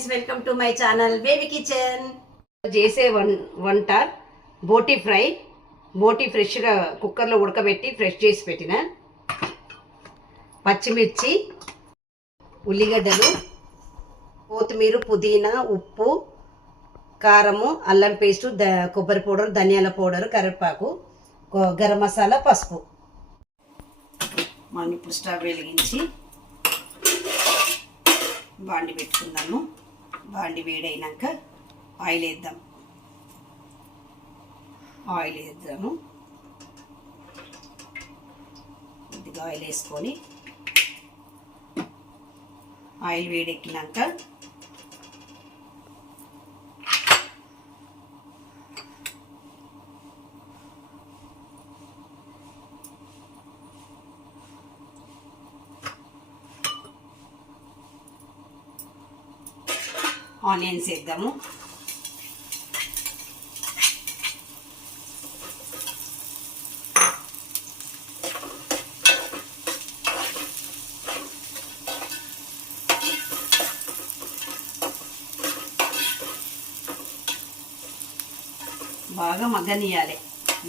Friends, welcome to my channel baby kitchen. చేసే వంట బోటి ఫ్రై. బోటి ఫ్రెష్గా కుక్కర్లో ఉడకబెట్టి ఫ్రెష్ చేసి పెట్టిన పచ్చిమిర్చి, ఉల్లిగడ్డలు, కొత్తిమీర, పుదీనా, ఉప్పు, కారము, అల్లం పేస్టు, కొబ్బరి పౌడర్, ధనియాల పౌడర్, కరివేపాకు, గరం మసాలా, పసుపు. మనం ఇప్పుడు స్టవ్ వెలిగించి బాండి పెట్టుకుందాము. బాండి వేడైనాక ఆయిల్ వేద్దాము. కొద్దిగా ఆయిల్ వేసుకొని ఆయిల్ వేడెక్కినాక ఆనియన్స్ వేద్దాము. బాగా మగ్గనియాలి.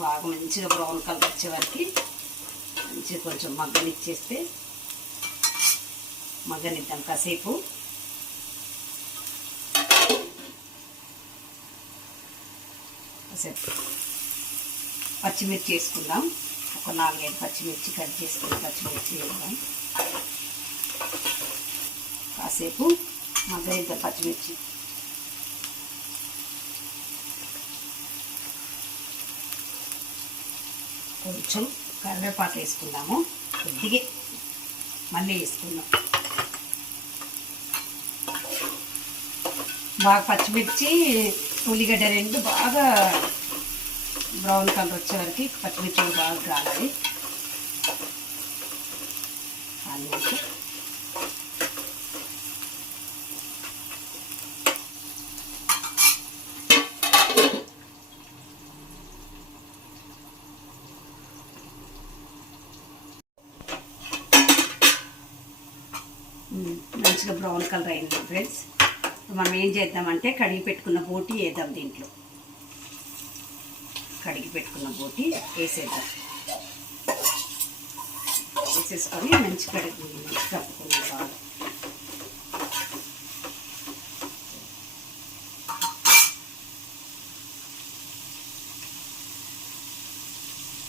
బాగా మంచిగా బ్రౌన్ కలర్ వచ్చే వరకు మంచిగా కొంచెం మగ్గనిచ్చేస్తే మగ్గనిద్దాం కాసేపు. పచ్చిమిర్చి వేసుకుందాం. ఒక 4-5 పచ్చిమిర్చి కట్ చేసుకుని పచ్చిమిర్చి వేద్దాం. కాసేపు మగ్గనిద్దాం పచ్చిమిర్చి. కొంచెం కరివేపాకు వేసుకుందాము. కొద్దిగా మళ్ళీ వేసుకుందాం. బాగా పచ్చిమిర్చి, ఉల్లిగడ్డ రెండు బాగా బ్రౌన్ కలర్ వచ్చే వరకు పచ్చిమిర్చి బాగా కాలాలి. మంచిగా బ్రౌన్ కలర్ అయింది ఫ్రెండ్స్. మనం ఏం చేద్దామంటే కడిగి పెట్టుకున్న బోటి వేద్దాం. దీంట్లో కడిగి పెట్టుకున్న బోటి వేసేద్దాం. వేసేసుకొని మంచి కలుపుకుందాం బాగా.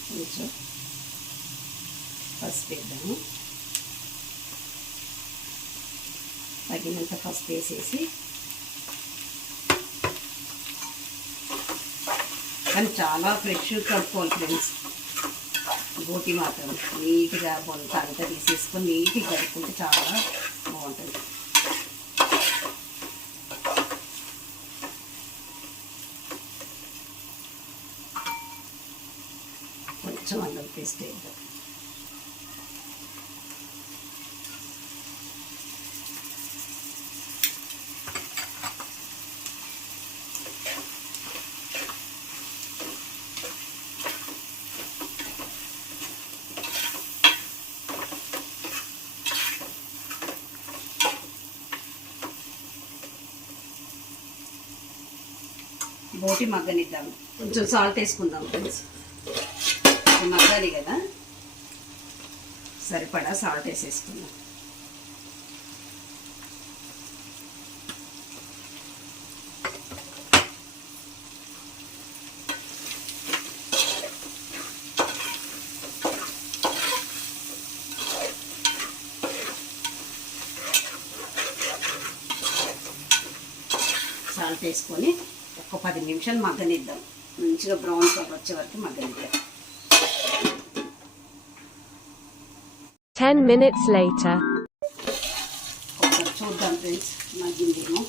కొంచెం పసుపు వేద్దాము. తగినంత పసుపు వేసేసి, కానీ చాలా ఫ్రెష్గా కలుపుకోవాలి ఫ్రెండ్స్. బోటి మాత్రం నీట్గా బొంత అంతా తీసేసుకొని నీట్గా కలుపుకుంటే చాలా బాగుంటుంది. కొంచెం అల్లం పేస్ట్ వేద్దాం. బోటి మగ్గనిద్దాం. కొంచెం సాల్ట్ వేసుకుందాం ఫ్రెండ్స్. మగ్గాలి కదా, సరిపడా సాల్ట్ వేసేసుకుందాం. సాల్ట్ వేసుకొని ఒక 10 నిమిషాలు మగ్గనిద్దాం. మంచిగా బ్రౌన్ కలర్ వచ్చే వరకు మగ్గనిద్దాం. 10 minutes later. ఒకసారి చూద్దాం ఫ్రెండ్స్, మగ్గిందేమో.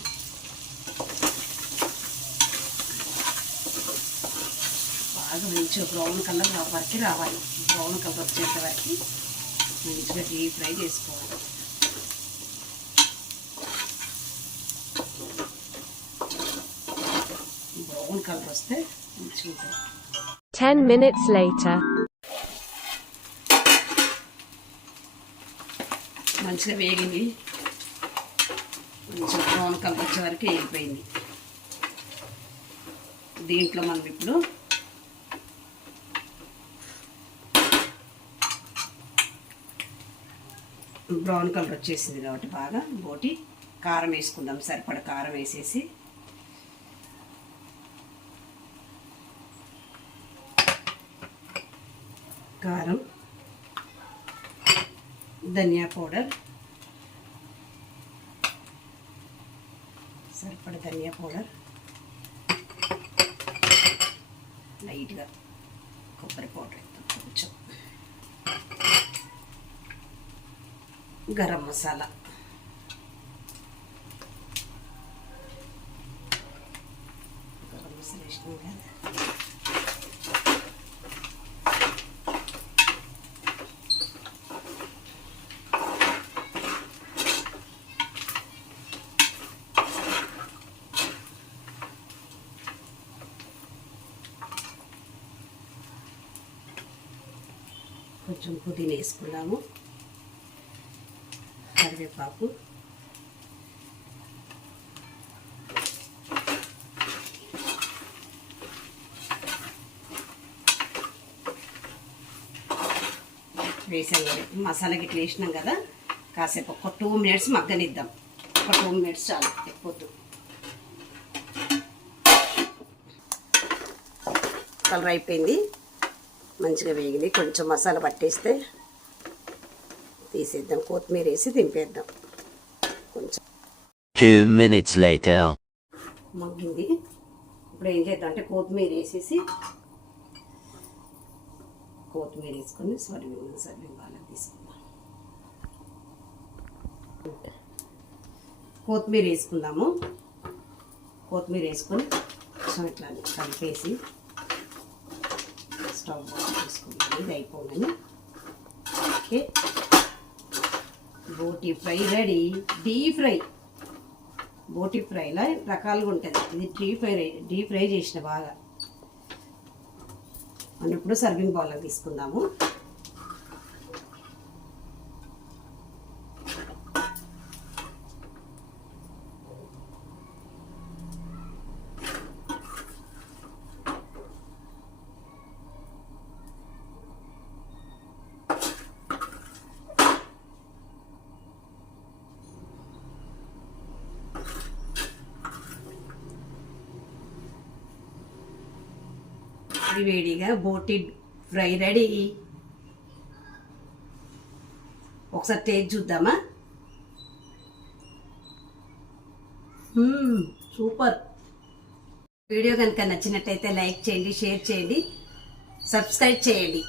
బాగా మంచిగా బ్రౌన్ కలర్ వరకు రావాలి. బ్రౌన్ కలర్ వచ్చేంత వరకు మంచిగా డీప్ ఫ్రై చేసుకోవాలి. బ్రౌన్ కలర్ వస్తే మంచిగా ఉంటుంది. 10 minutes later. మంచిగా వేగింది. కొంచెం బ్రౌన్ కలర్ వచ్చే వరకు వేగిపోయింది. దీంట్లో మనం ఇప్పుడు బ్రౌన్ కలర్ వచ్చేసింది కాబట్టి బాగా బోటి కారం వేసుకుందాం. సరిపడ కారం వేసేసి కారం, ధనియా పౌడర్, సరిపడ ధనియా పౌడర్, లైట్గా కొబ్బరి పౌడర్ కొంచెం, గరం మసాలా, వేసినాం కదా. కొంచెం పుదీనా వేసుకున్నాము, కరివేపాకు, వేసాం కదా. మసాలా గిట్ల వేసినాం కదా, కాసేపు ఒక 2 minutes మగ్గనిద్దాం. ఒక 2 minutes చాలు, ఎక్కువద్దు. కలర్ అయిపోయింది, మంచిగా వేగింది. కొంచెం మసాలా పట్టేస్తే తీసేద్దాం, కొత్తిమీర వేసి దింపేద్దాం. కొంచెం 2 minutes later. మగ్గింది. ఇప్పుడు ఏం చేద్దాం అంటే కొత్తిమీర వేసేసి కొత్తిమీర వేసుకొని సర్వింగ్ బాగా తీసుకుందాం. కొత్తిమీర వేసుకుందాము. కొత్తిమీర వేసుకొని కొంచెం ఇట్లా కలిపేసి స్టవ్ చేసుకుందాం. ఇది అయిపోయిందని. ఓకే, బోటి ఫ్రై రెడీ. డీప్ ఫ్రై, బోటి ఫ్రైలా రకాలుగా ఉంటుంది. ఇది డీప్ ఫ్రై చేసిన బాగా. మనం ఇప్పుడు సర్వింగ్ బౌల్లో తీసుకుందాము. వేడిగా బోటి ఫ్రై రెడీ. ఒకసారి టేస్ట్ చూద్దామా? సూపర్. వీడియో కనుక నచ్చినట్టయితే లైక్ చేయండి, షేర్ చేయండి, సబ్స్క్రైబ్ చేయండి.